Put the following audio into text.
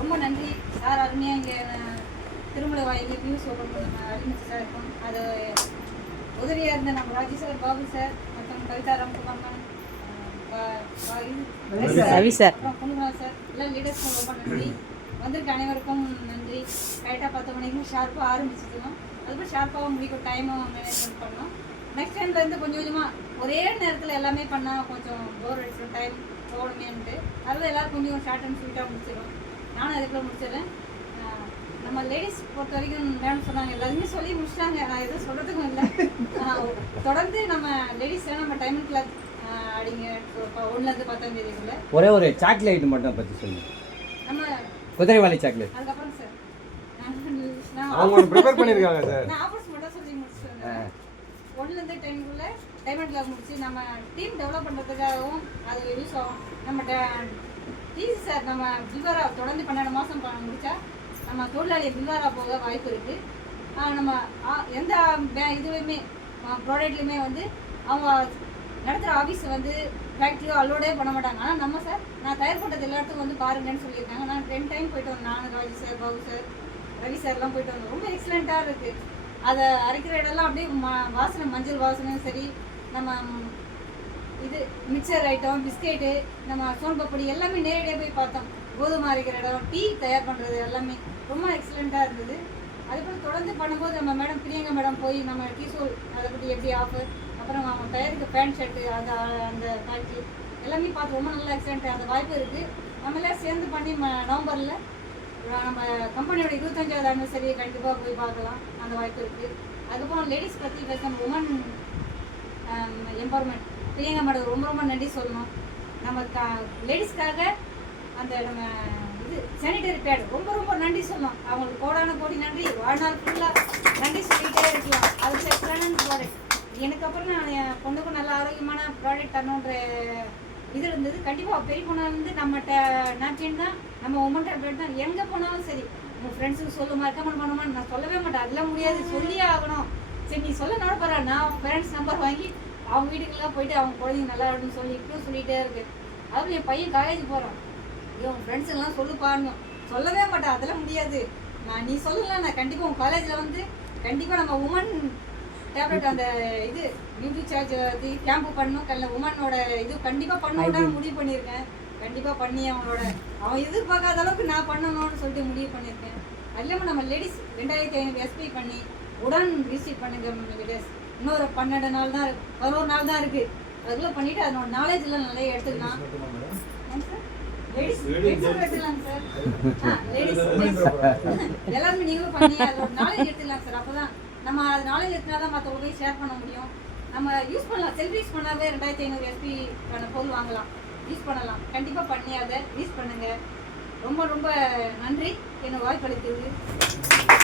ரொம்ப நன்றி சார். அருமையாக இங்கே திருமலை வாயிலே வியூஸ் ஓப்பன் பண்ண அறிமுச்சு சார் இருக்கும். அது உதவியாக இருந்த நம்ம ராஜி சார், பாபு சார் மற்றும் கவிதா ராம்குமார் ரவி சார், அப்புறம் பொண்ணுங்களா சார், எல்லாம் லீடர்ஸ்க்கும் ரொம்ப நன்றி. வந்திருக்க அனைவருக்கும் நன்றி. கரெக்டாக 10 மணிக்கு ஷார்ப்பாக ஆரம்பிச்சிருக்கோம். அதுக்கப்புறம் ஷார்ப்பாக முடிக்கும் டைமும் மேனேஜ்மெண்ட் பண்ணோம். நெக்ஸ்ட் டைம்லேருந்து கொஞ்சம் கொஞ்சமாக ஒரே நேரத்தில் எல்லாமே பண்ணால் கொஞ்சம் போர் அடிச்சிடும், டைம் போகணுமேன்ட்டு. அதில் எல்லோரும் கொஞ்சம் ஷார்ட் அண்ட் ஸ்வீட்டாக முடிச்சிடும். நானும் அதுக்குள்ளே முடிச்சிடுறேன். நம்ம லேடிஸ் பொறுத்த வரைக்கும் மேடம் சொன்னாங்க, எல்லாருமே சொல்லி முடிச்சிட்டாங்க. நான் எதுவும் சொல்கிறதுக்கும் இல்லை. தொடர்ந்து நம்ம லேடிஸ் நம்ம டைம் கிளாஸ் அப்படிங்க 1லேருந்து 10ஆம் தேதிக்குள்ள ஒரே ஒரு சாக்லேட் மட்டும் பற்றி சொல்லுங்க. நம்ம குதிரைவாலி சாக்லேட். அதுக்கப்புறம் சார் அவங்க ப்ரிப்பேர் பண்ணியிருக்காங்க சார். நான் ஆஃபர்ஸ் மட்டும் சொல்லி முடிச்சிட்டேன். 1லேருந்து 10க்குள்ள டைமண்ட் கிளாஸ் முடிச்சு நம்ம டீம் டெவலப் பண்ணுறதுக்காகவும் அது யூஸ் ஆகும். நம்ம டிசி சார் நம்ம பில்வாரா தொடர்ந்து 12 மாதம் முடித்தா நம்ம தொழிலாளி பில்வாரா போக வாய்ப்பு இருக்குது. நம்ம எந்த இதுலையுமே ப்ராடக்ட்லையுமே வந்து அவங்க நடத்துகிற ஆஃபீஸை வந்து ஃபேக்ட்ரியோ அலோடே பண்ண மாட்டாங்க. ஆனால் நம்ம சார் நான் தயார் பண்ணுறது எல்லாத்துக்கும் வந்து பாருங்கன்னு சொல்லியிருக்காங்க. நான் 10 டைம் போயிட்டு வந்தேன். நான் ராஜி சார், பாபு சார், ரவி சார்லாம் போயிட்டு வந்தோம். ரொம்ப எக்ஸலண்ட்டாக இருக்குது. அதை அரைக்கிற இடம்லாம் அப்படியே வாசனை, மஞ்சள் வாசனையும் சரி, நம்ம இது மிக்சர் ஐட்டம், பிஸ்கெட்டு, நம்ம சோன்பப்பொடி எல்லாமே நேரடியாக போய் பார்த்தோம். கோதுமை அரைக்கிற இடம், டீ தயார் பண்ணுறது எல்லாமே ரொம்ப எக்ஸலண்ட்டாக இருந்தது. அதுக்கப்புறம் தொடர்ந்து பண்ணும்போது நம்ம மேடம் பிரியங்கா மேடம் போய் நம்ம டீசோல் அதை பற்றி எப்படி ஆஃபர், அப்புறம் அவங்க தயாரிக்க பேண்ட் ஷர்ட்டு, அந்த ஃபேக்ட்ரி எல்லாமே பார்த்து ரொம்ப நல்லா எக்ஸலண்ட்டாக அந்த வாய்ப்பு இருக்குது. நம்மளே சேர்ந்து பண்ணி நவம்பரில் நம்ம கம்பெனியோட 25வது ஆனிவர்சரி கண்டிப்பாக போய் பார்க்கலாம், அந்த வாய்ப்பு இருக்குது. அதுக்கப்புறம் லேடிஸ் பற்றி பேசணும், உமன் எம்பவர்மெண்ட் பிரியங்கா மேடம் ரொம்ப ரொம்ப நன்றி சொல்லணும். நம்ம லேடிஸ்க்காக அந்த நம்ம இது சானிடரி பேட் ரொம்ப ரொம்ப நன்றி சொல்லணும். அவங்களுக்கு கோடான கோடி நன்றி. வாழ்நாள் ஃபுல்லாக நன்றி சொல்லிகிட்டே இருக்கலாம். அது எக்ஸலண்ட் ப்ராடக்ட். எனக்கு அப்புறம் நான் என் பொண்ணுக்கும் நல்ல ஆரோக்கியமான ப்ராடக்ட் தரணுன்ற இது இருந்தது. கண்டிப்பாக பெரிய பொண்ணாக வந்து நம்மகிட்ட நாப்கின் தான், நம்ம உமன் டேப்லெட் தான். எங்கே போனாலும் சரி உங்கள் ஃப்ரெண்ட்ஸுக்கு சொல்லுமா, ரெக்கமெண்ட் பண்ணுமா, நான் சொல்லவே மாட்டேன். அதெல்லாம் முடியாது, சொல்லியே ஆகணும். சரி நீ சொல்ல நடப்பாரா, நான் பேரண்ட்ஸ் நம்பர் வாங்கி அவங்க வீட்டுக்கெல்லாம் போயிட்டு அவங்க குழந்தைங்க நல்லா இருக்குன்னு சொல்லிகிட்டே இருக்கு. அதுவும் என் பையன் காலேஜ் போகிறான், உன் ஃப்ரெண்ட்ஸ் எல்லாம் சொல்லுப்பான்னு சொல்லவே மாட்டேன். அதெல்லாம் முடியாது. நீ சொல்லலாம், நான் கண்டிப்பாக உங்கள் காலேஜில் வந்து கண்டிப்பாக நம்ம உமன் டேப்லெட் அந்த இது பியூட்டி சார்ஜ் இது கேம்ப் பண்ணணும். உமனோட இது கண்டிப்பாக பண்ணணும்னு முடிவு பண்ணியிருக்கேன். கண்டிப்பாக பண்ணி அவன் எதிர்பார்க்காத அளவுக்கு நான் பண்ணணும்னு சொல்லிட்டு முடிவு பண்ணியிருக்கேன். அது இல்லாமல் நம்ம லேடிஸ் 2500 எஸ்பி பண்ணி உடன் ரிசீவ் பண்ணுங்க லேடிஸ். இன்னொரு 12 நாள் தான் 11 நாள் தான் இருக்குது. அதுக்குள்ளே பண்ணிவிட்டு அதனோட நாலேஜ்லாம் நிறைய எடுத்துக்கலாம். எடுத்துக்கலாம் சார். எல்லாருமே நீங்களும் பண்ணி அதோட நாலேஜ் எடுத்துக்கலாம் சார். அப்போ தான் நம்ம அது நாலேஜ் எடுத்துனா தான் மற்றவங்க போய் ஷேர் பண்ண முடியும். நம்ம யூஸ் பண்ணலாம். செல்ஃப் யூஸ் பண்ணாவே 2500 எஸ்பி பொருள் வாங்கலாம், யூஸ் பண்ணலாம். கண்டிப்பாக பண்ணி அதை யூஸ் பண்ணுங்கள். ரொம்ப ரொம்ப நன்றி என்ன வாய்ப்பளித்தது.